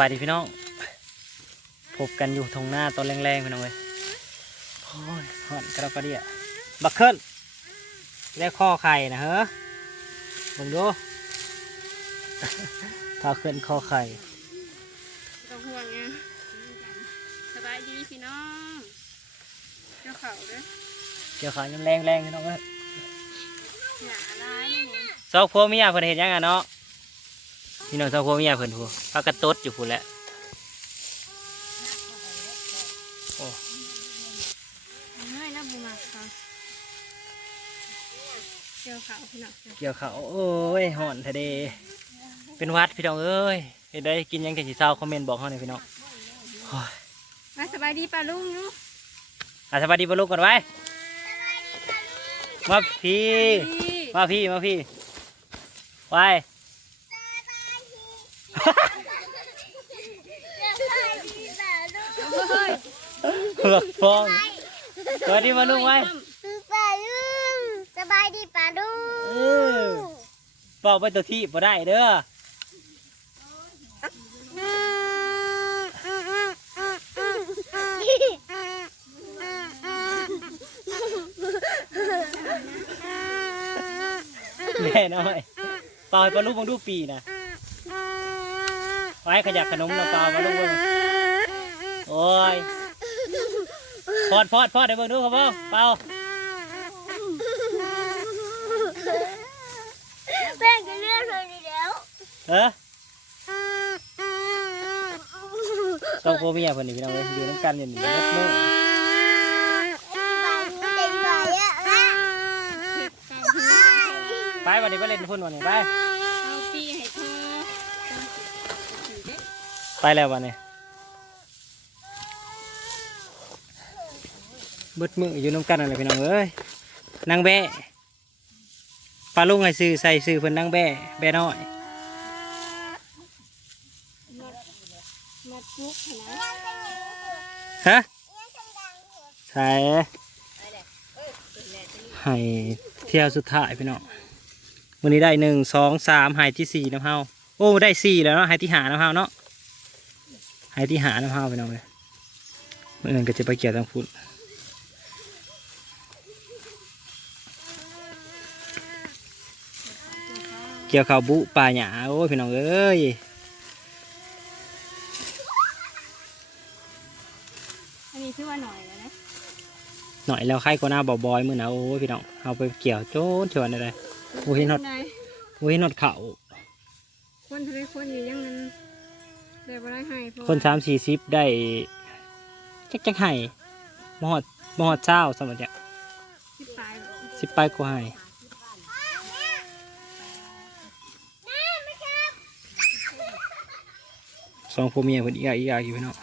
สบายดีพี่น้อง พบกันอยู่ทงหน้าตอนแรงๆพี่น้องเว้ยโอ้ยหอนกระปะเดียบักเคิลได้ข้อไข่นะเฮ้อมึงดูถ้าขึ้นข้อไข่ต้องห่วงไงสบายดีพี่น้องเจ้าเขาเด้อเกี่ยวขายังแรงแรงๆพี่น้องเว้ยอย่าร้ายนี่นี่สองผัวเมียเพิ่นเห็นยังไงเนาะ พี่น้องสองผัวเมียเพิ่นผัวพากันตดอยู่พุ่นแหละโอ้เฮ้ยน้ำบูมากค่ะเจ้าเขาพี่น้องเกี่ยวเขาโอ้ยหอนทะเดเป็นหวัดพี่น้องเอ้ยเฮ็ดได้กินหยังจังสิเศร้าคอมเมนต์บอกเฮาหน่อยพี่น้องโอ้ยมาสบายดีป้าลุงเนาะอะสวัสดีปะลูกก่อนไว้มาพี่ดีมาพี่มาพี่ไว้ เฮือกฟองสวัสดีมาลูกไว้ป่าลุงสบายดีป่าลุงอบอกไปตัวที่บ่ได้เด้อแน่น้อยเปล่าให้ปลาลูกบังดูปีนะ ไว้ขยักขนมนะเปล่าปลาลูกเบิ่งโอ้ยพอดพอดพอดให้เบิ่งดูครับพ่อเปล่าแป้งจะเลือกเลยดีแล้วเออสองผัวเมียเพิ่นนี่พี่น้องเอ้ยอยู่น้ำกันอยู่นี่เบิดมื้อป่าลุงใจไหวอะนะไปวันนี้ไปเล่นพุ่นวันนี้ไปเอาปีให้เธอ ไปแล้ววันนี้บิดมืออยู่น้ำกันอะไรพี่น้องเอ้ยนางแบะปลาลุงให้ซื้อใส่ซื้อเพิ่นนางแบะแบะน้อยฮะใส่ให้เที่ยวสุดท้ายพี่น้องวันนี้ได้หนึ่งสองสามหายที่สี่น้ำเฮาโอ้ได้สี่แล้วเนาะหายที่หาน้ำเฮาเนาะ หายที่หาน้ำเฮาพี่น้องเลยเมื่อนั้นก็จะไปเกี่ยวทางพุ่นเกี่ยวข้าวบุปลาหยาโอ้ยพี่น้องเอ้ยอันนี้ชื่อว่าหน่อยแล้วนะหน่อยแล้วใครก็น่าบอบอยมือนะโอ้ยพี่น้องเอาไปเกี่ยวโจ้นชวนอะไรโอ้ยนอดไหนโอ้ยนอดเขาคนทะเลคนอยู่ยังนั้น แต่บ่ได้ให้เพราะคนสามสี่สิบได้จักจักให้มหอดมหอดเช้าสมัยเนี้ยที่ปลายหรอสิบไปก็ให้สองผัวเมียเพิ่นอีกอะอีกอะอยู่พี่น้อง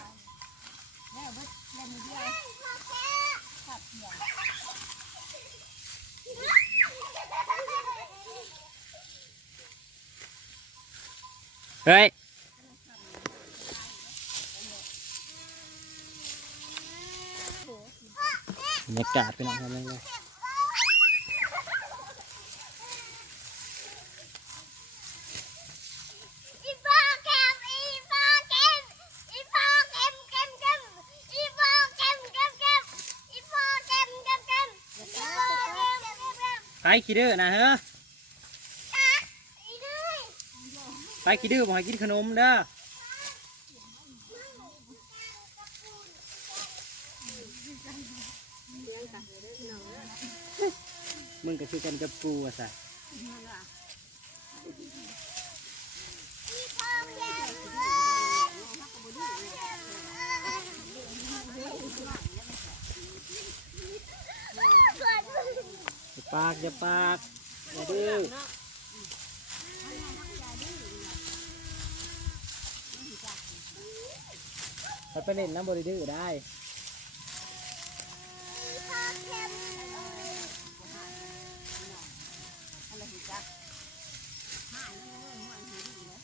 เฮ้ย บรรยากาศพี่น้องทำอะไรเลยอีฟอแมอีฟอแคมอีฟอแคมแคมแคมอีฟอแคมแคมแคมอีฟอแคมแคมแคมอีฟอแคมแคมแคมไปขี้ดื้อนะเฮ้อไปขี้ดื้อบอกให้กินขนมเด้อ มึงก็คือกันกับปูอะสะอย่าปากอย่าปากอย่าดื้อไปเล่นน้ำบริดื้อได้ มากกว่าเนาะ ปลอดภัยการฝนตก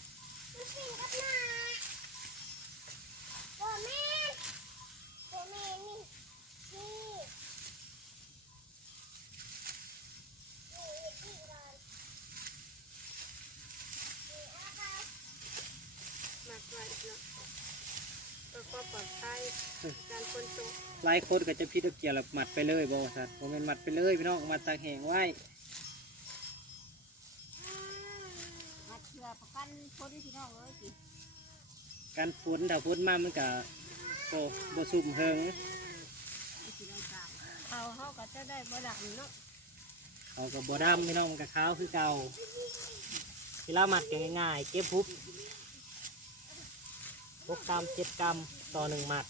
หลายคนก็จะพิดเกี่ยวกับหมัดไปเลยบ่สัตว์บ่แม่นหมัดไปเลยพี่น้องหมัดตากแหงไว้ มาเชื่อประ กันคนพี่น้องเอ้ยสิการฝนถ้าฝนมามันก็โตบ่ซุ่มเฮิงเขาเขาก็จะได้บ่ดังเนาะเขาก็บ่ดำพี่น้องมันก็ขาวคือเก่าเวลาหมัดก็ง่ายๆเก็บพุบหกกรัมเจ็ดกรัมต่อหนึ่งหมัด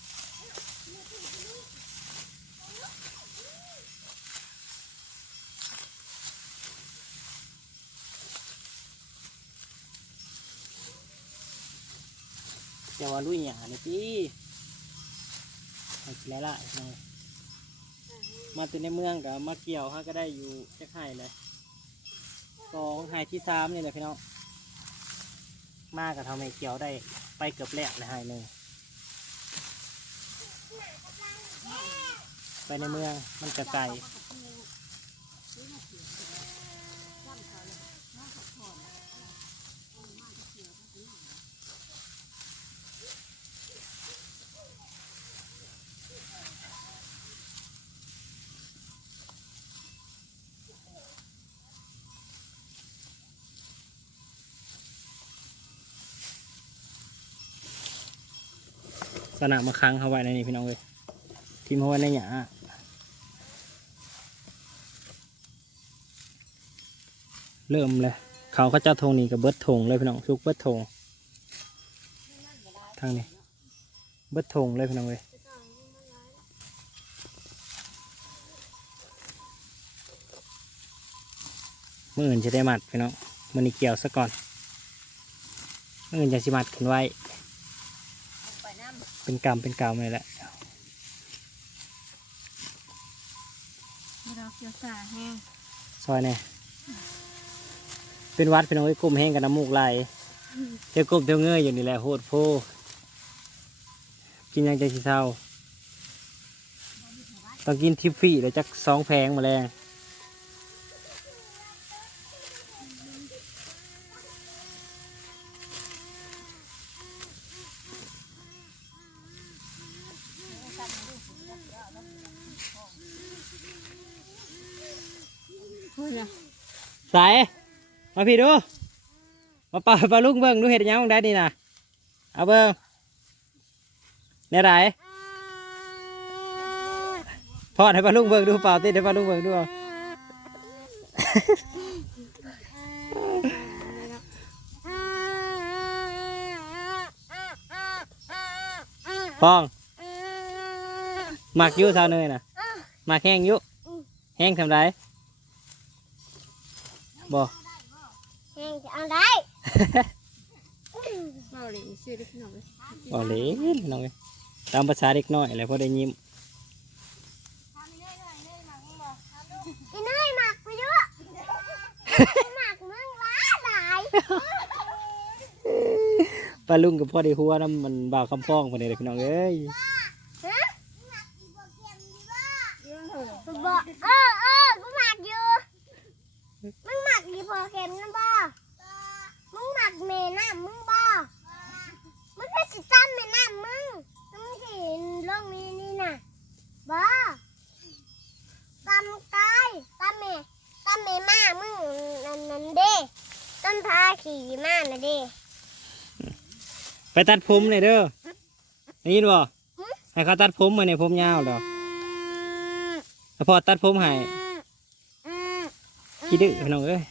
เจ้าว่าลุยหยานี่พี่เอาแล้วล่ะน้องมาตัวในเมืองกับมาเกี่ยวฮะก็ได้อยู่จะไห่เลยสองไห่ที่สามนี่แหละพี่น้องมากับทำให้เกี่ยวได้ไปเกือบแรกเลยไห่หนึ่งไปในเมืองมันจะไกล สนามมาค้างเขาไว้ในนี้พี่น้องเลยทีมเขาไว้ในหยาเริ่มเลย เขาก็จะทงนี่กับเบิร์ดทงเลยพี่น้องชุกเบิร์ดทงทางนี้เบิร์ดทงเลยพี่น้องเลยเมื่ออื่นจะได้หมัดพี่น้องมันนี่เกี่ยวซะก่อนเมื่ออื่นจะสิมัดขึ้นไว้ เป็นกรรมเป็นกรรมเลยแหละเราเกี่ยวสาแห้งซอยเนี่ยเป็นวัดเป็นเอาไว้กลมแห้งกับน้ำมูกไหลเจ้ากลมเจ้าเงยอยู่นี่แหละโหดโพกินยังใจสิเศร้าต้องกินทิฟฟี่แล้วจักสองแพงมาแรง สายมาพี่ดู มาป่าปลาลุงเบิ้งดูเห็ดยังได้นี่นะเอาเบิ้งเนี่ยไรทอดให้ปลาลุงเบิ้งดูเปล่าติดให้ปลาลุงเบิ้งดูเอาพองหมักยุ่เท่าเนยนะหมักแห้งยุ่แห้งทำไร บอกำแห้งจะเอาได้เมาเลยซื้อได้ขนมเลยบ่เล่นน้องเอ้ยตามภาษาเด็กน้อยแหละพอได้ยิ้มอีเนยหมักไปเยอะหมักมึงหลายหลายปลาลุงกับพ่อได้หัวน้ำมันบ่าวคำพ้องพอดีเลยพี่น้องเอ้ย ฮะกูบอกเออเออกูหมักอยู่มึงหมักดีพอเข็มนะบ่มึงหมักเมน่ะมึงบ่มึงก็สิตั้มเมน่ะมึงมึงสิลงนี้นี่น่ะบ่ตำกายตำเมตำเมมามึงนั่นนั่นเด้ ต้นพาขี่มาน่ะเด้ไปตัดผมเลยเด้อได้ยินบ่ให้เขาตัดผมมาในยผมยาวดอกแล้วพอตัดผมให้ขี้ดื้อพี่น้องเอ้ย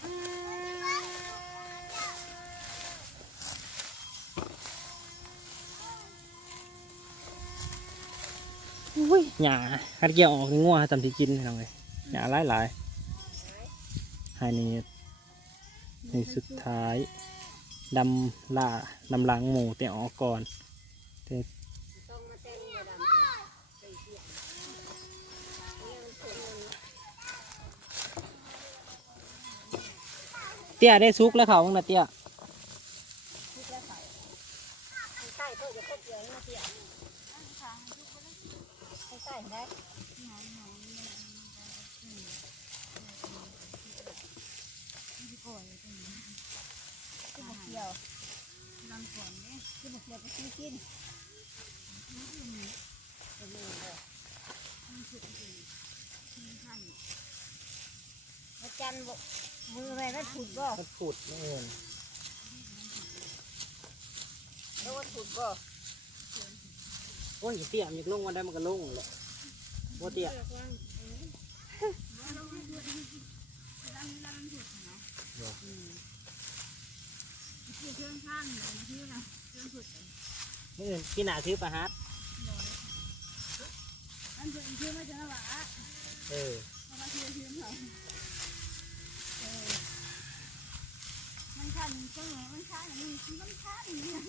อุ้ยหญ้าคัดเกี่ยวออกนี่งัวจำที่กินพี่น้องเอ้ยหญ้าหลายหลายๆให้นี่ ในสุดท้ายดำล่าดำหลังหมูแต่ออกก่อนแต่เตี้ยได้ซุกแล้วเขาบ้างนะเตี้ยใส่เพื่อจะพบเยอะนะเพี่ยใส่ได้ ที่บกเกี่ยวที่บกเกี่ยวก็ซื้อกินอาจารย์บอกมืออะไรไม่ผุดบ่มันผุดนี่เองโดนผุดบ่โอ้ยเตี้ยมันอยากลงมาได้มันก็ลงแหละว่าเตี้ยเลือกว่างนี่ อื่นพี่หนาซื้อปลาฮัทเออมันชันจังเลยมันชันมันมันชันเนี่ย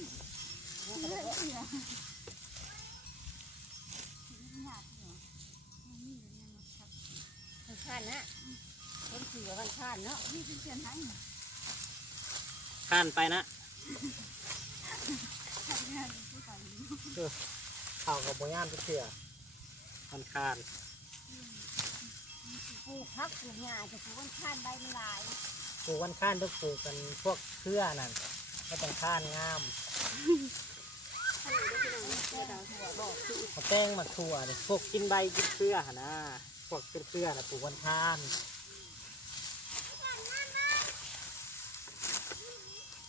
มันชันนะคนขี่กับมันชันเนาะนี่เป็นเสียนไหนข้านไปนะ เออเข่ากับโบย่านก็เสียมันคานปลูกพักปลูกหญ้าจะปลูกมันชันใบมันหลายปลูกวันข้านต้องปลูกกันพวกเครือนั่นก็ต้องข้านงามท่านนี้ก็พี่น้องเลือกดาวหัวบอกคือมาแป้งมาถั่วเนี่ยพวกกินใบกินเครือหนนะพวกเป็นเครือนะปลูกวันข้าน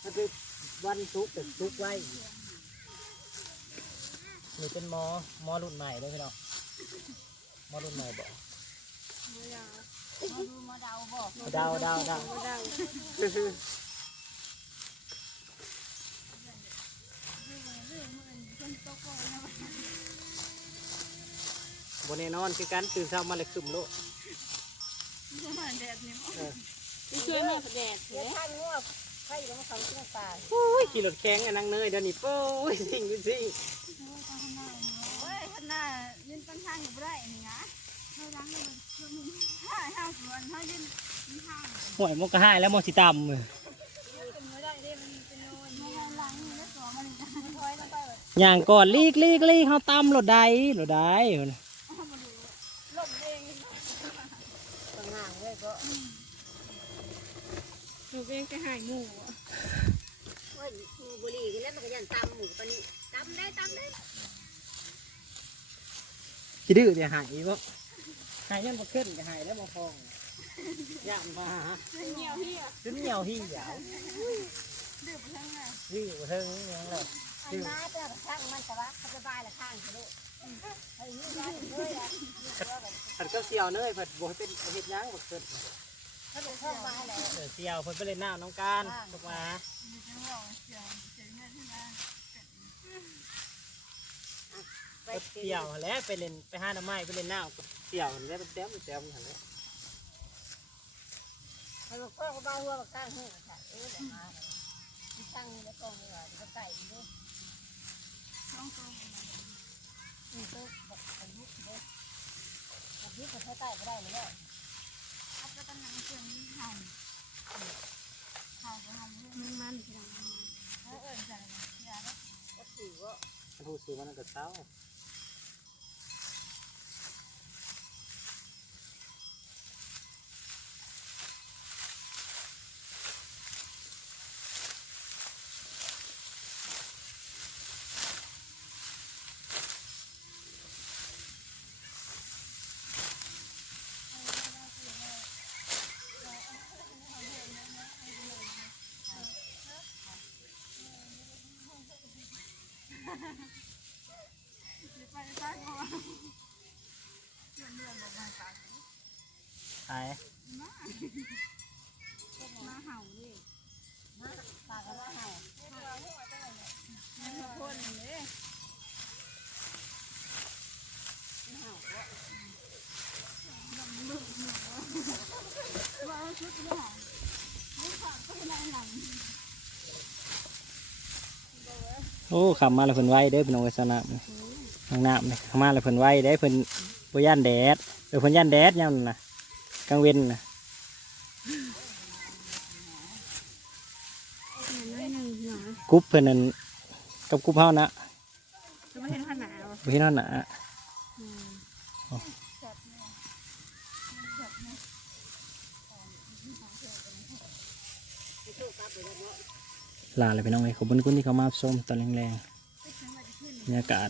ถ้าเป็นวันซุกร์แต่ซุกร์ไว้ นี่เป็นหมอหมอรุ่นใหม่เลยพี่น้องหมอรุ่นใหม่บอกมายาวมาดูมาเดาบ่เดาเดาเดามาดาวบนแน่นอนคือการตื่นเช้ามาเลยขึ้นโลกเออนี่ช่วยมาแดดเดี๋เถยวอะท่านงวกใครจะมาเขาเชื่อตายโอ้ยขี่รถแข้งอะนางเนยเดี๋ยวนี้โอ้ยสิ่งกูสิ่งางอยู่บ่ได้นี่นะเฮาดังแล้วมันช่วงนี้ถ้าเฮาสวนเฮายืนต้นทางห่วยมกกระหายแล้วมอสิตำเลยเป็นบ่ได้เด้มันเป็นโนนมันหลังนี่แล้วตัวมันนี่มันถอยลงไปแบบอย่างก่อนลีกลีกลีกเขาตำรถใดรถใดลมเองต่างหากเลยก็หนูเองก็หายหมูอะโอ้ยหมูบุหรี่กันแล้วมันก็ยันตำหมูปานนี้ตำได้ตำได้ คิดื้อเดี๋ยวหายอีกบ่หายยังมาขึ้นจะหายแล้วมาพองย่านมาฮะเหนียวพี่อะจนเหนียวหี่ยาวดื้อไปทั้งนั้นดื้อบ่เทิงยังเลยอันมาเจอกับช่างมันแต่ว่าเขาจะบายละข้างเขาลูกเฮ้ยนี่ได้เลยอะผัดก็เสียวเนยผัดบ่ให้เป็นเห็ดหยังบ่ขึ้นเขาจะเข้ามาแล้วเออเสียวเพิ่นไปเล่นน้ำน้องการตกมาก็เสียวหั่นแหล้วไปเล่นไปหาหน้ำไม้ไปเล่นน้ำก็เสียวหั่นแหล้วเป็นแต้มเป็นแต้มหั่นแหล้วเขาบอกพ่อเขาบ้าหัวกับข้างหูค่ะเออเดี๋ยวมาที่ช่างนี่แล้วก็นี่ว่าจะใส่ดูต้องตัวนี่ตัวแบบอายุด้ออายุก็ใช้ใต้ก็ได้เลยเนาะเอาไปตั้งหนังเสียงนี่ห่างห่างไปห่างเรื่องมันมันพี่น้องเออเออจะอะไรเนี่ยนะก็ถือว่า มันหูซื้อมันตั้งแต่เช้า ขาย มาเห่าดิ มาปากกันว่าเห่า มันคนเลย โอ้ขับมาแล้วเพิ่นไว้เด้อพี่น้องไว้สนามทางน้ำนี่ขับมาแล้วเพิ่นไว้เด้อเพิ่นบ่ย่านแดดเออเพิ่นย่านแดดยามนั้นน่ะกลางเว้นน่ะมันน้อยหนึ่งหน่อยกรุ๊ปเพิ่นนั่นกับกรุ๊ปเฮานะจะไม่เห็นขนาดอะบ่เห็นเฮานะ อืม ลาเลยพี่น้องเอ้ยขอบคุณคุณที่เข้ามาชมตอนแรงๆบรรยากาศ